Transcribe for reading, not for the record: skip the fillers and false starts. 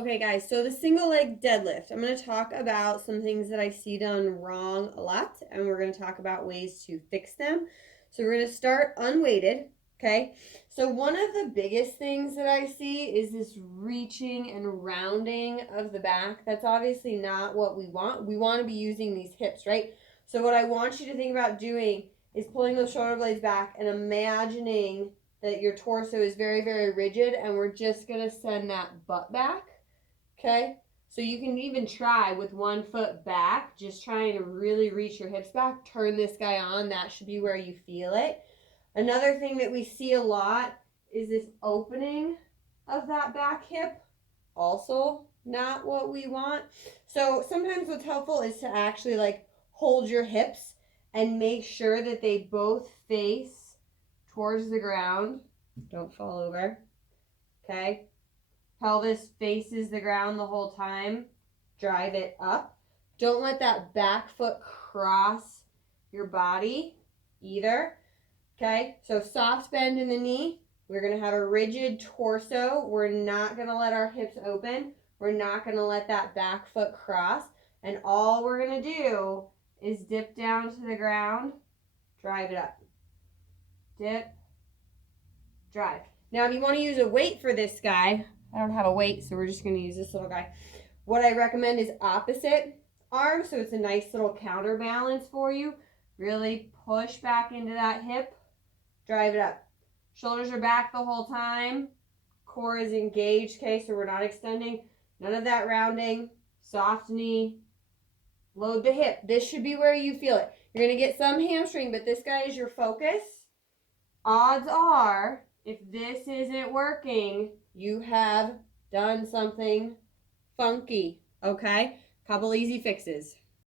Okay, guys, so the single leg deadlift. I'm going to talk about some things that I see done wrong a lot, and we're going to talk about ways to fix them. So we're going to start unweighted, okay? So one of the biggest things that I see is this reaching and rounding of the back. That's obviously not what we want. We want to be using these hips, right? So what I want you to think about doing is pulling those shoulder blades back and imagining that your torso is very, very rigid, and we're just going to send that butt back. Okay, so you can even try with one foot back, just trying to really reach your hips back. Turn this guy on. That should be where you feel it. Another thing that we see a lot is this opening of that back hip. Also not what we want. So sometimes what's helpful is to actually like hold your hips and make sure that they both face towards the ground. Don't fall over. Okay. Pelvis faces the ground the whole time. Drive it up. Don't let that back foot cross your body either. Okay, so soft bend in the knee. We're going to have a rigid torso. We're not going to let our hips open. We're not going to let that back foot cross. And all we're going to do is dip down to the ground, drive it up. Dip, drive. Now, if you want to use a weight for this guy, I don't have a weight, so we're just going to use this little guy. What I recommend is opposite arm, so it's a nice little counterbalance for you. Really push back into that hip, drive it up. Shoulders are back the whole time. Core is engaged, okay, so we're not extending. None of that rounding. Soft knee. Load the hip. This should be where you feel it. You're going to get some hamstring, but this guy is your focus. Odds are, if this isn't working, you have done something funky, okay? Couple easy fixes.